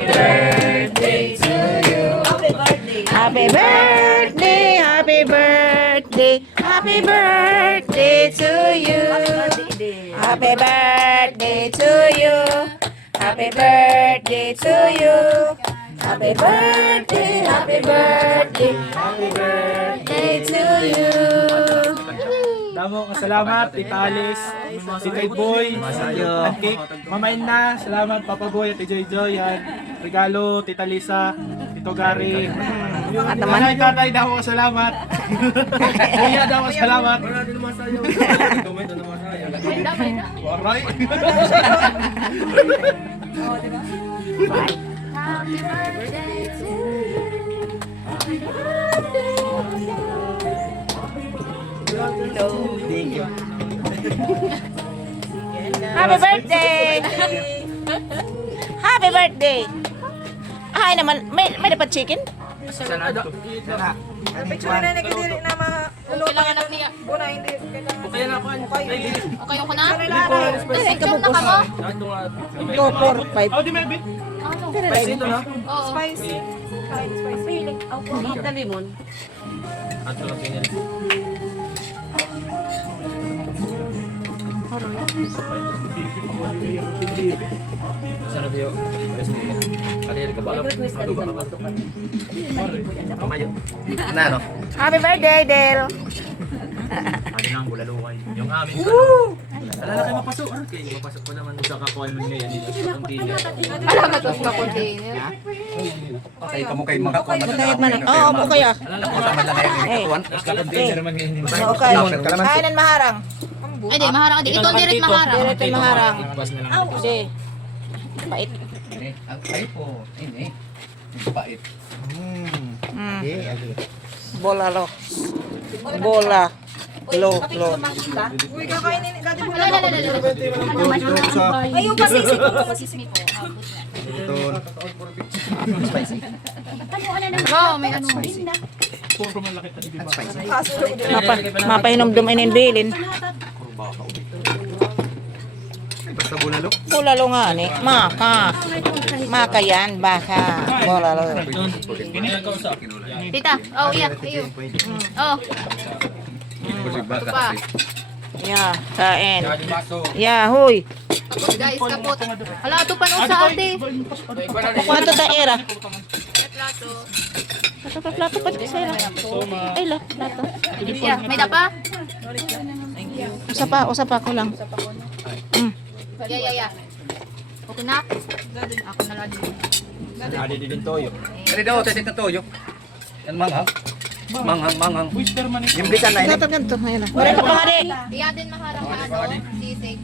birthday to you. Happy birthday, happy birthday, happy birthday to you. Happy birthday to you. Happy birthday to you. Happy birthday, happy birthday, happy birthday to you. Damo, salamat, Tita Alice, si Kay Boy, Cake, Mama Inna, salamat, Papa Boy at Joy Joy, yan. Regalo, Tita Lisa, Tito Gary. Nanay, tatay, damo, salamat. Kuya, damo, salamat. Waray. Happy birthday to you. Happy Happy birthday! Happy birthday! Ay naman, may dapat chicken? Picture na nagdili na Kailangan na niya. Buna hindi kailangan. Kaya na ako. Okay ko na? Ay, Jump na ka mo? 2, 4, 5. Oh, di may bit. Oo. Ito na. Oo. Spicy. Kahit spicy. Ato lang pinili. Sarap yun. Kanil ka ba? Kamayo. Ano? Happy birthday, Del! Ano nang bulaluway. Yung amin pa. Alala kayo mapasok. Ano kayo? Mapasok ko naman sa kakuan mo ngayon. Alam mo ito sa container. Patay ka mo kay mga kuwan. Matayad man. Oo, opo kayo. Alala ko Sama lang ngayon Eh. yung kuwan. container naman ngayon. Okay. Kalamansi. Kainan maharang. Ay, di, maharang. Ito ang direct maharang. Direct maharang. Bas na lang. Hindi. Pait. Ang pait po. Ini. Ang pait. Bola lo. Bola. Lo. Uy, kakainin. Gati mo Wala, wala, wala. Ay, yung pasisig ko mo. Sismi po. Spicy. Wow, may ano. Kaso Mapainom dumain in bilin. Basta bulalo. Bola lo nga ni. Maka. Maka yan. Baka. Bola lo. Tita, oh, iya, iyo. Oh, ito pa. Yeah. Kain. Yeah, huy. Guys, kapot. Hala, ito pa nung sa ate. Kuwanto ta era. Plato. Plato pa sa era. Ay la, plato. Yeah, may dapa? Usa pa ko lang. Yeah. Okay na? Ako na lang din. Adi din toyo. Kali daw, titik na toyo. Yan manghang. Manghang. Oyster man ito. Yung bisan na ini. Ganto. Ayun na. Wala pa pa nga di. Diyan din maharang na ano, sisig.